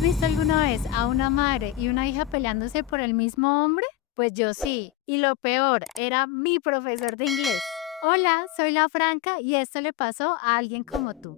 has visto alguna vez a una madre y una hija peleándose por el mismo hombre? Pues yo sí, y lo peor, era mi profesor de inglés. Hola, soy la Franca y esto le pasó a alguien como tú.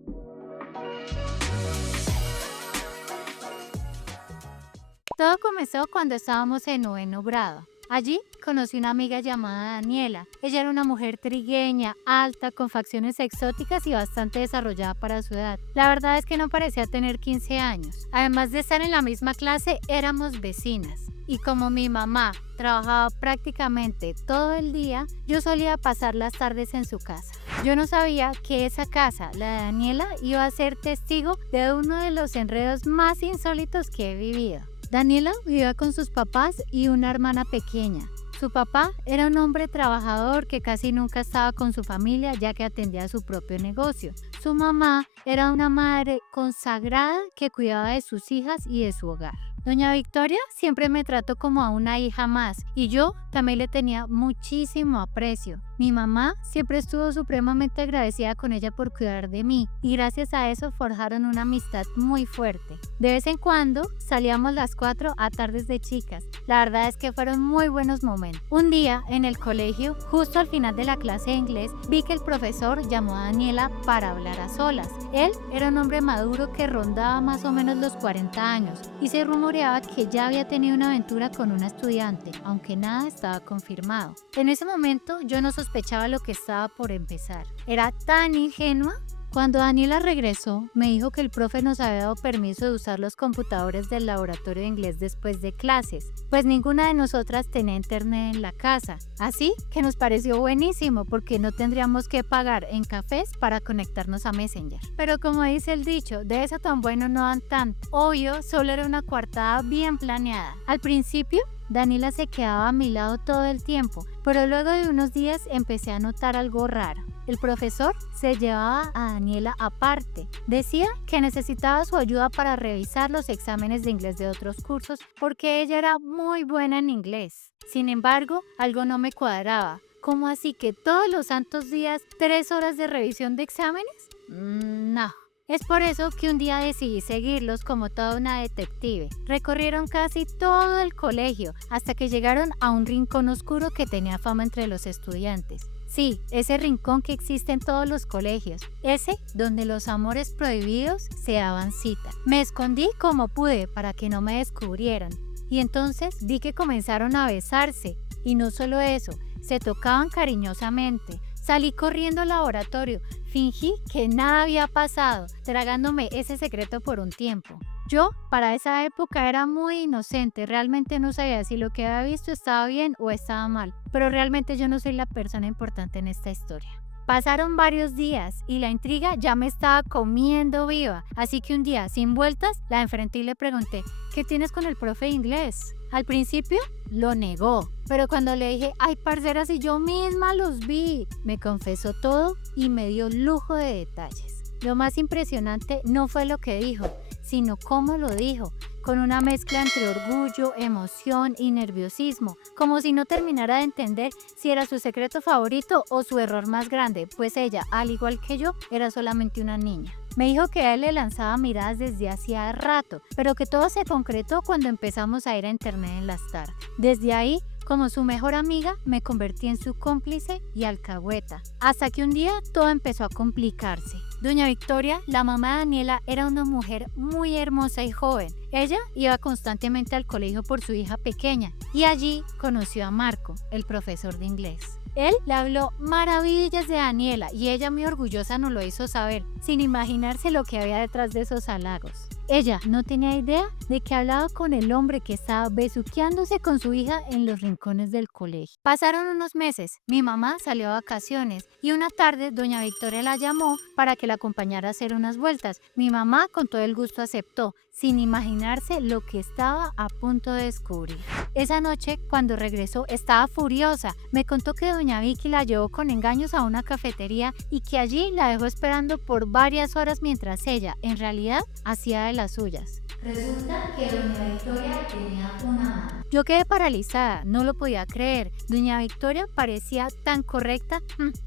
Todo comenzó cuando estábamos en noveno grado. Allí conocí una amiga llamada Daniela. Ella era una mujer trigueña, alta, con facciones exóticas y bastante desarrollada para su edad. La verdad es que no parecía tener 15 años. Además de estar en la misma clase, éramos vecinas. Y como mi mamá trabajaba prácticamente todo el día, yo solía pasar las tardes en su casa. Yo no sabía que esa casa, la de Daniela, iba a ser testigo de uno de los enredos más insólitos que he vivido. Daniela vivía con sus papás y una hermana pequeña. Su papá era un hombre trabajador que casi nunca estaba con su familia ya que atendía su propio negocio. Su mamá era una madre consagrada que cuidaba de sus hijas y de su hogar. Doña Victoria siempre me trató como a una hija más y yo también le tenía muchísimo aprecio. Mi mamá siempre estuvo supremamente agradecida con ella por cuidar de mí y gracias a eso forjaron una amistad muy fuerte. De vez en cuando salíamos las cuatro a tardes de chicas. La verdad es que fueron muy buenos momentos. Un día en el colegio, justo al final de la clase de inglés, vi que el profesor llamó a Daniela para hablar a solas. Él era un hombre maduro que rondaba más o menos los 40 años y se rumoreaba que ya había tenido una aventura con una estudiante, aunque nada estaba confirmado. En ese momento yo no sospechaba lo que estaba por empezar. Era tan ingenua. Cuando Daniela regresó, me dijo que el profe nos había dado permiso de usar los computadores del laboratorio de inglés después de clases, pues ninguna de nosotras tenía internet en la casa. Así que nos pareció buenísimo porque no tendríamos que pagar en cafés para conectarnos a Messenger. Pero como dice el dicho, de eso tan bueno no dan tanto. Obvio, solo era una coartada bien planeada. Al principio, Daniela se quedaba a mi lado todo el tiempo, pero luego de unos días empecé a notar algo raro. El profesor se llevaba a Daniela aparte. Decía que necesitaba su ayuda para revisar los exámenes de inglés de otros cursos porque ella era muy buena en inglés. Sin embargo, algo no me cuadraba. ¿Cómo así que todos los santos días 3 horas de revisión de exámenes? No. Es por eso que un día decidí seguirlos como toda una detective. Recorrieron casi todo el colegio hasta que llegaron a un rincón oscuro que tenía fama entre los estudiantes. Sí, ese rincón que existe en todos los colegios, ese donde los amores prohibidos se daban cita. Me escondí como pude para que no me descubrieran y entonces vi que comenzaron a besarse y no solo eso, se tocaban cariñosamente. Salí corriendo al laboratorio, fingí que nada había pasado, tragándome ese secreto por un tiempo. Yo, para esa época, era muy inocente, realmente no sabía si lo que había visto estaba bien o estaba mal, pero realmente yo no soy la persona importante en esta historia. Pasaron varios días y la intriga ya me estaba comiendo viva, así que un día, sin vueltas, la enfrenté y le pregunté, ¿qué tienes con el profe de inglés? Al principio lo negó, pero cuando le dije, ay parceras, si yo misma los vi, me confesó todo y me dio lujo de detalles. Lo más impresionante no fue lo que dijo, sino cómo lo dijo, con una mezcla entre orgullo, emoción y nerviosismo, como si no terminara de entender si era su secreto favorito o su error más grande, pues ella, al igual que yo, era solamente una niña. Me dijo que a él le lanzaba miradas desde hacía rato, pero que todo se concretó cuando empezamos a ir a internet en las tardes. Desde ahí, como su mejor amiga, me convertí en su cómplice y alcahueta, hasta que un día todo empezó a complicarse. Doña Victoria, la mamá de Daniela, era una mujer muy hermosa y joven. Ella iba constantemente al colegio por su hija pequeña y allí conoció a Marco, el profesor de inglés. Él le habló maravillas de Daniela y ella muy orgullosa nos lo hizo saber, sin imaginarse lo que había detrás de esos halagos. Ella no tenía idea de que hablaba con el hombre que estaba besuqueándose con su hija en los rincones del colegio. Pasaron unos meses, mi mamá salió a vacaciones y una tarde doña Victoria la llamó para que la acompañara a hacer unas vueltas. Mi mamá con todo el gusto aceptó, sin imaginarse lo que estaba a punto de descubrir. Esa noche, cuando regresó, estaba furiosa. Me contó que doña Vicky la llevó con engaños a una cafetería y que allí la dejó esperando por varias horas mientras ella, en realidad, hacía de las suyas. Resulta que doña Victoria tenía una amante. Yo quedé paralizada, no lo podía creer. Doña Victoria parecía tan correcta.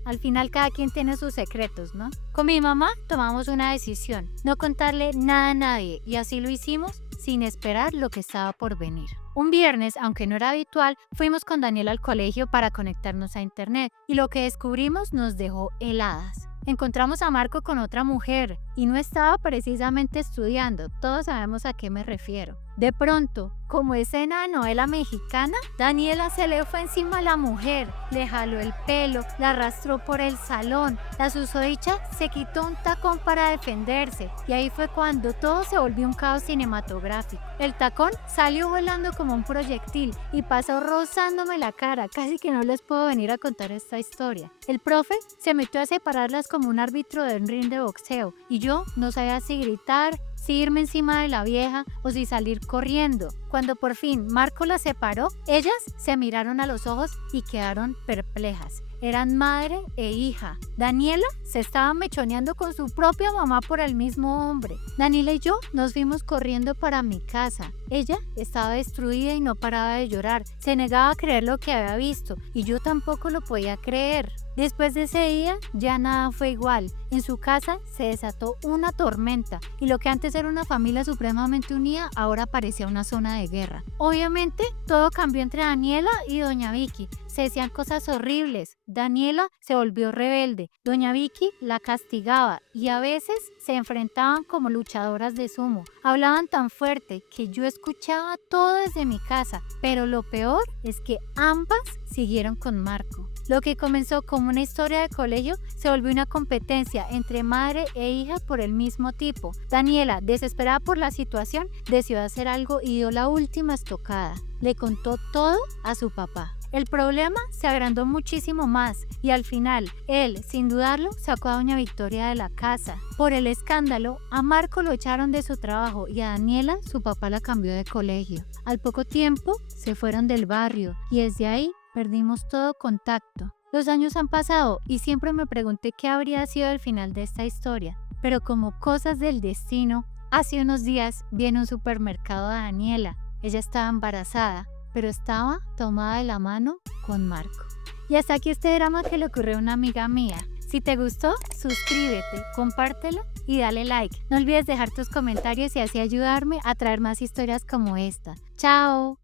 Al final cada quien tiene sus secretos, ¿no? Con mi mamá tomamos una decisión, no contarle nada a nadie y así lo hicimos sin esperar lo que estaba por venir. Un viernes, aunque no era habitual, fuimos con Daniela al colegio para conectarnos a internet y lo que descubrimos nos dejó heladas. Encontramos a Marco con otra mujer y no estaba precisamente estudiando, todos sabemos a qué me refiero. De pronto, como escena de novela mexicana, Daniela se le fue encima a la mujer, le jaló el pelo, la arrastró por el salón, la susodicha se quitó un tacón para defenderse y ahí fue cuando todo se volvió un caos cinematográfico. El tacón salió volando como un proyectil y pasó rozándome la cara, casi que no les puedo venir a contar esta historia. El profe se metió a separarlas como un árbitro de un ring de boxeo y yo no sabía si gritar, si irme encima de la vieja o si salir corriendo. Cuando por fin Marco las separó, ellas se miraron a los ojos y quedaron perplejas. Eran madre e hija. Daniela se estaba mechoneando con su propia mamá por el mismo hombre. Daniela y yo nos fuimos corriendo para mi casa. Ella estaba destruida y no paraba de llorar. Se negaba a creer lo que había visto y yo tampoco lo podía creer. Después de ese día ya nada fue igual. En su casa se desató una tormenta y lo que antes era una familia supremamente unida ahora parecía una zona de guerra. Obviamente todo cambió entre Daniela y doña Vicky. Se decían cosas horribles. Daniela se volvió rebelde. Doña Vicky la castigaba y a veces se enfrentaban como luchadoras de sumo. Hablaban tan fuerte que yo escuchaba todo desde mi casa, pero lo peor es que ambas siguieron con Marco. Lo que comenzó como una historia de colegio se volvió una competencia entre madre e hija por el mismo tipo. Daniela, desesperada por la situación, decidió hacer algo y dio la última estocada. Le contó todo a su papá. El problema se agrandó muchísimo más y al final, él, sin dudarlo, sacó a doña Victoria de la casa. Por el escándalo, a Marco lo echaron de su trabajo y a Daniela su papá la cambió de colegio. Al poco tiempo, se fueron del barrio y desde ahí perdimos todo contacto. Los años han pasado y siempre me pregunté qué habría sido el final de esta historia, pero como cosas del destino, hace unos días vi en un supermercado a Daniela. Ella estaba embarazada, pero estaba tomada de la mano con Marco. Y hasta aquí este drama que le ocurrió a una amiga mía. Si te gustó, suscríbete, compártelo y dale like. No olvides dejar tus comentarios y así ayudarme a traer más historias como esta. ¡Chao!